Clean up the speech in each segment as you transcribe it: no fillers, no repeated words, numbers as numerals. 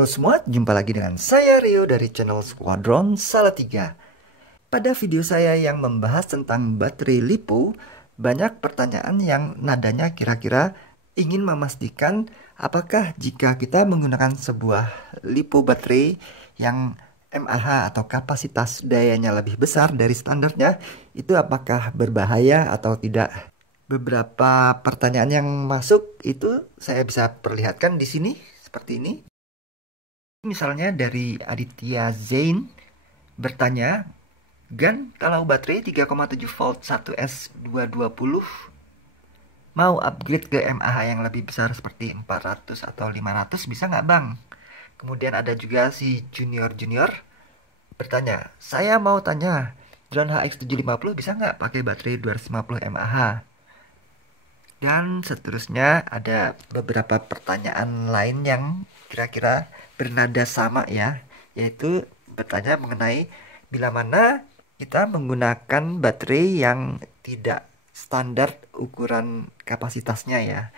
Halo semua, jumpa lagi dengan saya Rio dari channel Squadron Salatiga. Pada video saya yang membahas tentang baterai LiPo, banyak pertanyaan yang nadanya kira-kira ingin memastikan apakah jika kita menggunakan sebuah LiPo baterai yang mAh atau kapasitas dayanya lebih besar dari standarnya, itu apakah berbahaya atau tidak. Beberapa pertanyaan yang masuk itu saya bisa perlihatkan di sini seperti ini. Misalnya dari Aditya Zain bertanya, Gan, kalau baterai 3,7 volt 1S220 mau upgrade ke mAh yang lebih besar seperti 400 atau 500 bisa nggak bang? Kemudian ada juga si Junior bertanya, saya mau tanya, drone HX750 bisa nggak pakai baterai 250 mAh? Dan seterusnya ada beberapa pertanyaan lain yang kira-kira bernada sama ya, yaitu bertanya mengenai bila mana kita menggunakan baterai yang tidak standar ukuran kapasitasnya ya.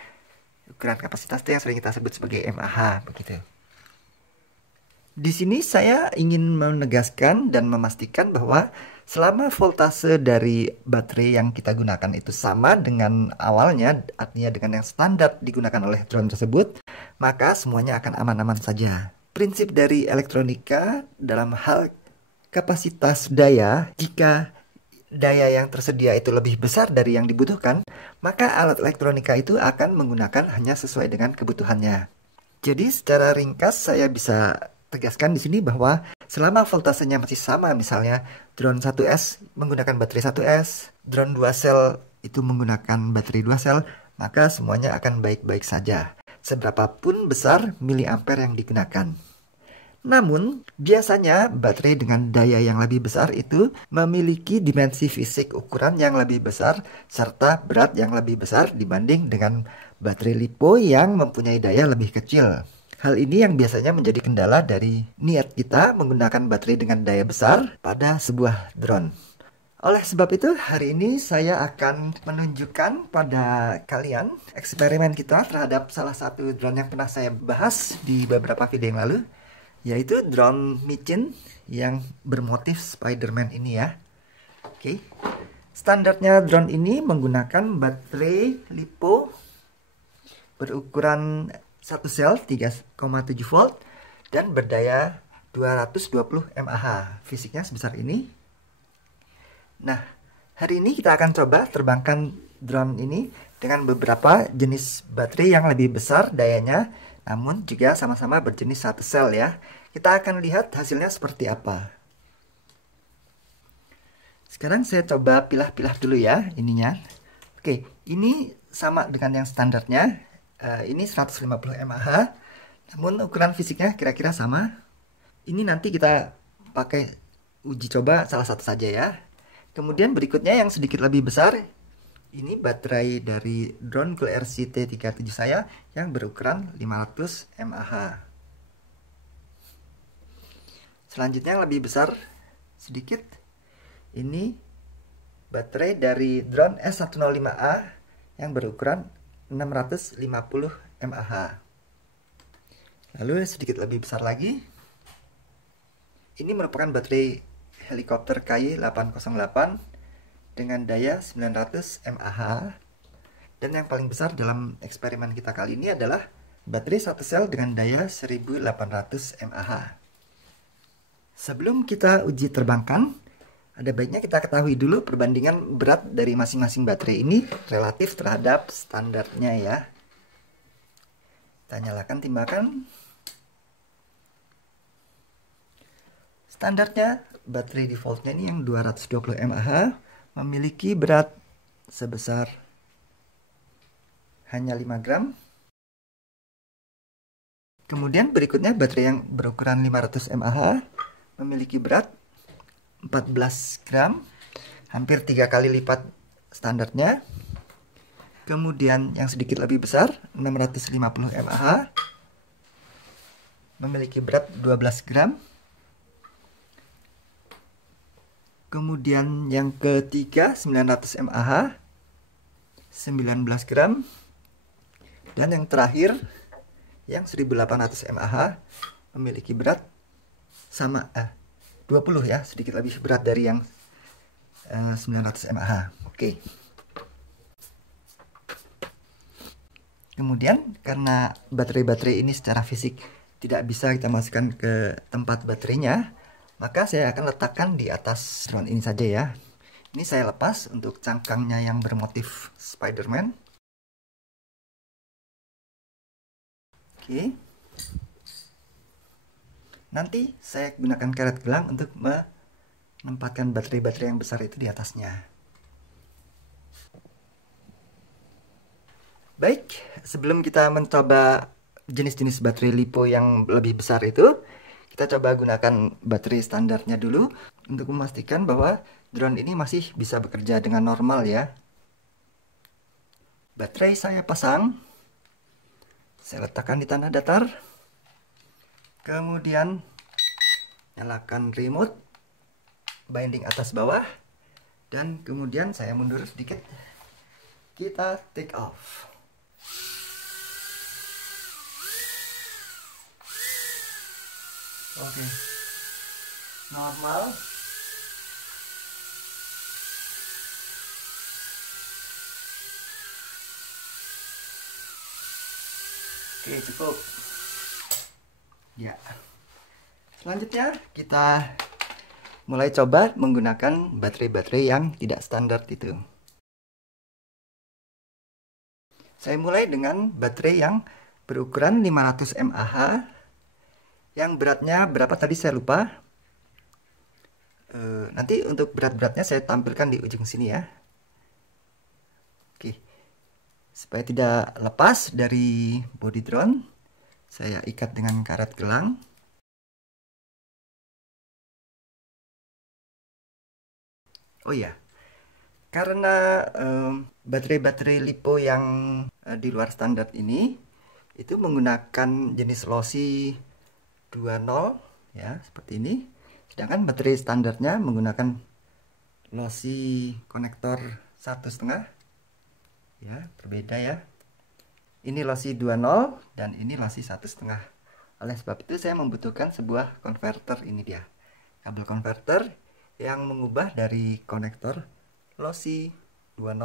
Ukuran kapasitas itu yang sering kita sebut sebagai mAh begitu. Di sini saya ingin menegaskan dan memastikan bahwa selama voltase dari baterai yang kita gunakan itu sama dengan awalnya, artinya dengan yang standar digunakan oleh drone tersebut, maka semuanya akan aman-aman saja. Prinsip dari elektronika dalam hal kapasitas daya, jika daya yang tersedia itu lebih besar dari yang dibutuhkan, maka alat elektronika itu akan menggunakan hanya sesuai dengan kebutuhannya. Jadi secara ringkas saya bisa tegaskan di sini bahwa selama voltasenya masih sama, misalnya drone 1S menggunakan baterai 1S, drone 2 sel itu menggunakan baterai 2 sel, maka semuanya akan baik-baik saja, seberapapun besar miliampere yang digunakan. Namun, biasanya baterai dengan daya yang lebih besar itu memiliki dimensi fisik ukuran yang lebih besar serta berat yang lebih besar dibanding dengan baterai LiPo yang mempunyai daya lebih kecil. Hal ini yang biasanya menjadi kendala dari niat kita menggunakan baterai dengan daya besar pada sebuah drone. Oleh sebab itu, hari ini saya akan menunjukkan pada kalian eksperimen kita terhadap salah satu drone yang pernah saya bahas di beberapa video yang lalu, yaitu drone micin yang bermotif Spider-Man ini ya. Oke. Standarnya drone ini menggunakan baterai LiPo berukuran 1 sel 3,7 volt dan berdaya 220 mAh. Fisiknya sebesar ini. Nah, hari ini kita akan coba terbangkan drone ini dengan beberapa jenis baterai yang lebih besar dayanya, namun juga sama-sama berjenis 1 sel ya. Kita akan lihat hasilnya seperti apa. Sekarang saya coba pilah-pilah dulu ya ininya. Oke, ini sama dengan yang standarnya. Ini 150 mAh, namun ukuran fisiknya kira-kira sama. Ini nanti kita pakai uji coba salah satu saja ya. Kemudian berikutnya yang sedikit lebih besar, ini baterai dari drone GLRC T37 saya yang berukuran 500 mAh. Selanjutnya yang lebih besar sedikit, ini baterai dari drone S105A yang berukuran 650 mAh. Lalu sedikit lebih besar lagi, ini merupakan baterai helikopter KY808 dengan daya 900 mAh. Dan yang paling besar dalam eksperimen kita kali ini adalah baterai 1 sel dengan daya 1800 mAh. Sebelum kita uji terbangkan, ada baiknya kita ketahui dulu perbandingan berat dari masing-masing baterai ini relatif terhadap standarnya ya. Kita nyalakan timbangan. Standarnya baterai defaultnya ini yang 220 mAh memiliki berat sebesar hanya 5 gram. Kemudian berikutnya baterai yang berukuran 500 mAh memiliki berat 14 gram, hampir 3 kali lipat standarnya. Kemudian yang sedikit lebih besar, 650 mAh, memiliki berat 12 gram. Kemudian yang ketiga, 900 mAh, 19 gram. Dan yang terakhir, yang 1800 mAh, memiliki berat sama 20 ya, sedikit lebih berat dari yang 900 mAh. Oke. Kemudian karena baterai-baterai ini secara fisik tidak bisa kita masukkan ke tempat baterainya, maka saya akan letakkan di atas drone ini saja ya. Ini saya lepas untuk cangkangnya yang bermotif Spider-Man. Oke. Nanti saya gunakan karet gelang untuk menempatkan baterai-baterai yang besar itu di atasnya. Baik, sebelum kita mencoba jenis-jenis baterai LiPo yang lebih besar itu, kita coba gunakan baterai standarnya dulu untuk memastikan bahwa drone ini masih bisa bekerja dengan normal ya. Baterai saya pasang, saya letakkan di tanah datar, kemudian nyalakan remote, binding atas bawah, dan kemudian saya mundur sedikit, kita take off. Oke, normal. Oke, cukup. Ya. Selanjutnya kita mulai coba menggunakan baterai-baterai yang tidak standar itu. Saya mulai dengan baterai yang berukuran 500 mAh. Yang beratnya berapa tadi saya lupa. Nanti untuk berat-beratnya saya tampilkan di ujung sini ya. Oke. Supaya tidak lepas dari body drone, saya ikat dengan karet gelang. Oh ya, karena baterai-baterai LiPo yang di luar standar ini itu menggunakan jenis lossy 2.0 ya, seperti ini. Sedangkan baterai standarnya menggunakan lossy konektor 1,5 ya, berbeda ya. Ini lossy 2.0 dan ini lossy 1,5. Oleh sebab itu saya membutuhkan sebuah konverter. Ini dia, kabel konverter yang mengubah dari konektor lossy 2.0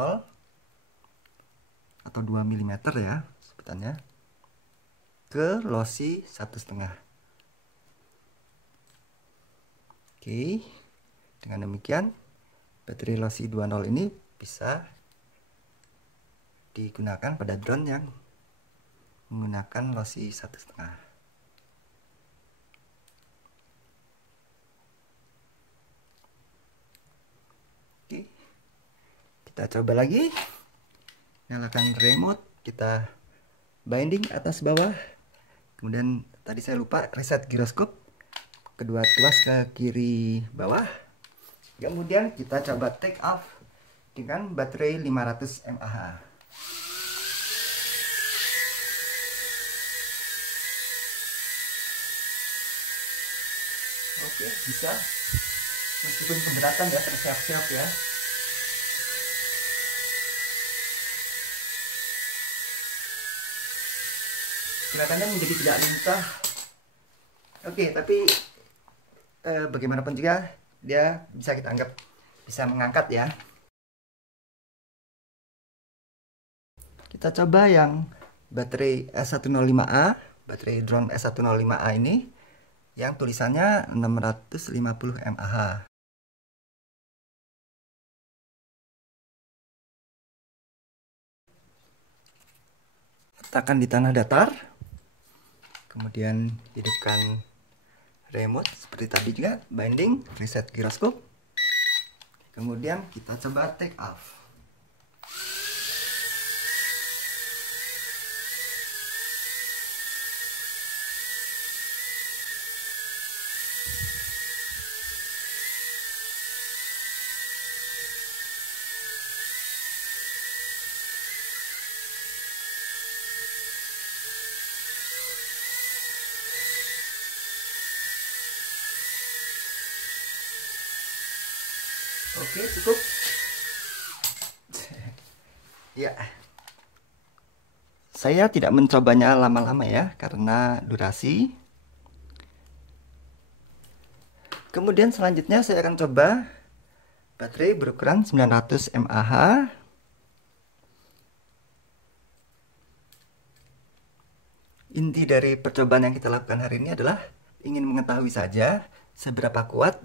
atau 2 mm ya sebutannya ke lossy 1,5. Oke, dengan demikian baterai lossy 2.0 ini bisa digunakan pada drone yang menggunakan lossy 1,5. Oke, kita coba lagi. Nyalakan remote, kita binding atas bawah. Kemudian tadi saya lupa reset giroskop, kedua tuas ke kiri bawah. Kemudian kita coba take off dengan baterai 500 mAh. Oke, bisa. Meskipun keberatan ya, tersiap-siap ya. Kelihatannya menjadi tidak lincah. Oke, tapi bagaimanapun juga dia bisa kita anggap bisa mengangkat ya. Kita coba yang baterai S105A, baterai drone S105A ini yang tulisannya 650 mAh. Letakkan di tanah datar, kemudian hidupkan remote seperti tadi juga, binding, reset giroskop, kemudian kita coba take off. Oke, cukup. Ya, saya tidak mencobanya lama-lama ya karena durasi. Kemudian selanjutnya saya akan coba baterai berukuran 900 mAh. Inti dari percobaan yang kita lakukan hari ini adalah ingin mengetahui saja seberapa kuat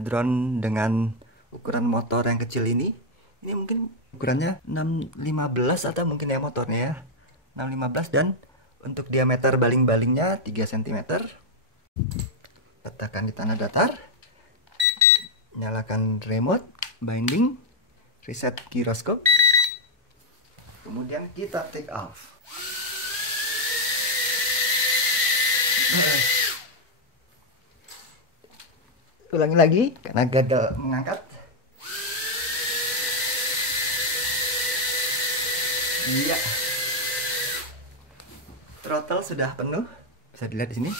drone dengan ukuran motor yang kecil ini. Ini mungkin ukurannya 615 atau mungkin ya motornya ya 615, dan untuk diameter baling-balingnya 3 cm. Letakkan di tanah datar, nyalakan remote, binding, reset gyroscope, kemudian kita take off. Ulangi lagi karena gagal mengangkat. Iya, throttle sudah penuh, bisa dilihat di sini.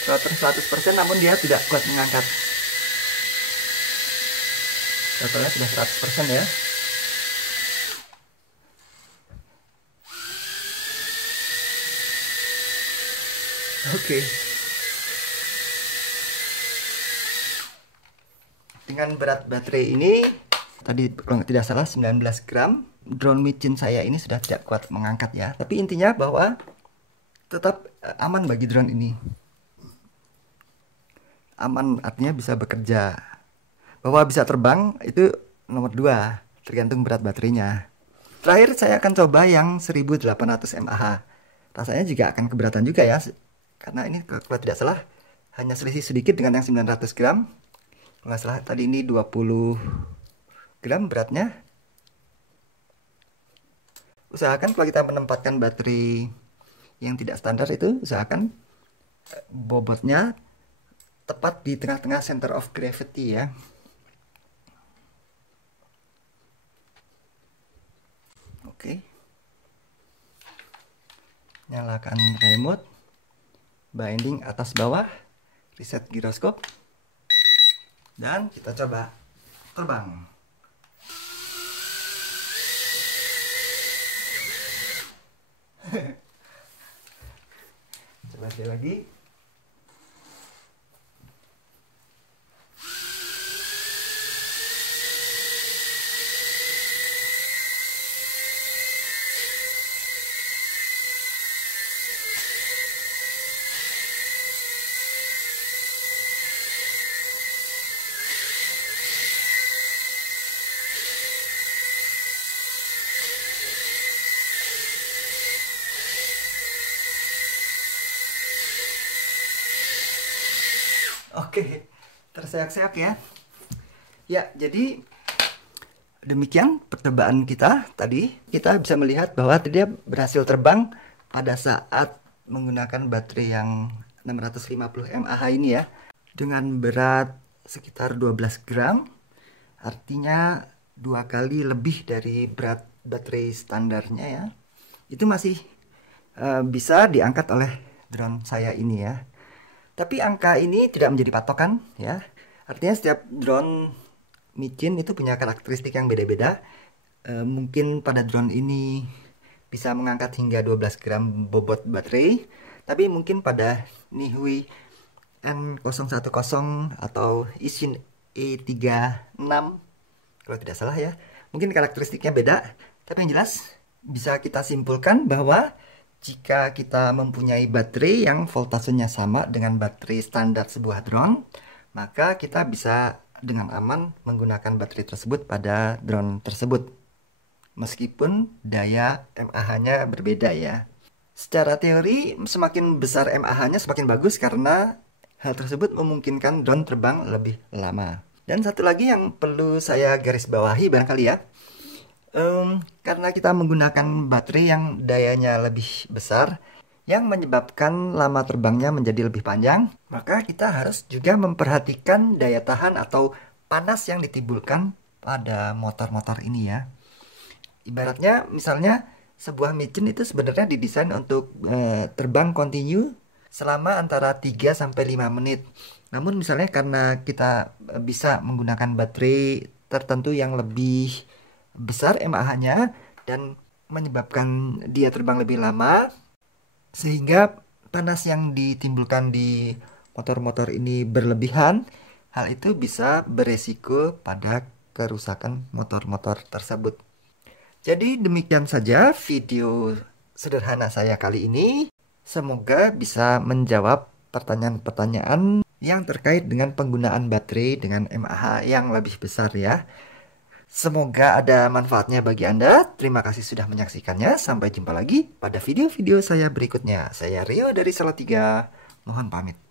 Throttle 100%, namun dia tidak kuat mengangkat. Throttle-nya sudah 100% ya. Oke. Dengan berat baterai ini, tadi kalau tidak salah 19 gram, drone micin saya ini sudah tidak kuat mengangkat ya. Tapi intinya bahwa tetap aman bagi drone ini. Aman artinya bisa bekerja. Bahwa bisa terbang itu nomor 2, tergantung berat baterainya. Terakhir saya akan coba yang 1800 mAh. Rasanya juga akan keberatan juga ya, karena ini kalau tidak salah hanya selisih sedikit dengan yang 900 gram. Kalau nggak salah tadi ini 20 gram beratnya. Usahakan kalau kita menempatkan baterai yang tidak standar itu, usahakan bobotnya tepat di tengah-tengah center of gravity ya. Oke. Nyalakan remote, binding atas bawah, reset gyroscope, dan kita coba terbang. Coba sekali lagi. Oke, terseok-seok ya. Ya, jadi demikian percobaan kita tadi. Kita bisa melihat bahwa dia berhasil terbang pada saat menggunakan baterai yang 650 mAh ini ya, dengan berat sekitar 12 gram. Artinya 2 kali lebih dari berat baterai standarnya ya. Itu masih bisa diangkat oleh drone saya ini ya. Tapi angka ini tidak menjadi patokan ya. Artinya setiap drone micin itu punya karakteristik yang beda-beda. Mungkin pada drone ini bisa mengangkat hingga 12 gram bobot baterai. Tapi mungkin pada Nihui N010 atau Ishin E36, kalau tidak salah ya, mungkin karakteristiknya beda. Tapi yang jelas bisa kita simpulkan bahwa jika kita mempunyai baterai yang voltasenya sama dengan baterai standar sebuah drone, maka kita bisa dengan aman menggunakan baterai tersebut pada drone tersebut, meskipun daya mAh-nya berbeda ya. Secara teori, semakin besar mAh-nya semakin bagus karena hal tersebut memungkinkan drone terbang lebih lama. Dan satu lagi yang perlu saya garis bawahi barangkali ya, karena kita menggunakan baterai yang dayanya lebih besar, yang menyebabkan lama terbangnya menjadi lebih panjang, maka kita harus juga memperhatikan daya tahan atau panas yang ditimbulkan pada motor-motor ini ya. Ibaratnya misalnya sebuah micin itu sebenarnya didesain untuk terbang kontinu selama antara 3-5 menit. Namun misalnya karena kita bisa menggunakan baterai tertentu yang lebih besar mAh-nya dan menyebabkan dia terbang lebih lama, sehingga panas yang ditimbulkan di motor-motor ini berlebihan, hal itu bisa beresiko pada kerusakan motor-motor tersebut. Jadi demikian saja video sederhana saya kali ini. Semoga bisa menjawab pertanyaan-pertanyaan yang terkait dengan penggunaan baterai dengan mAh yang lebih besar ya. Semoga ada manfaatnya bagi Anda. Terima kasih sudah menyaksikannya. Sampai jumpa lagi pada video-video saya berikutnya. Saya Rio dari Salatiga. Mohon pamit.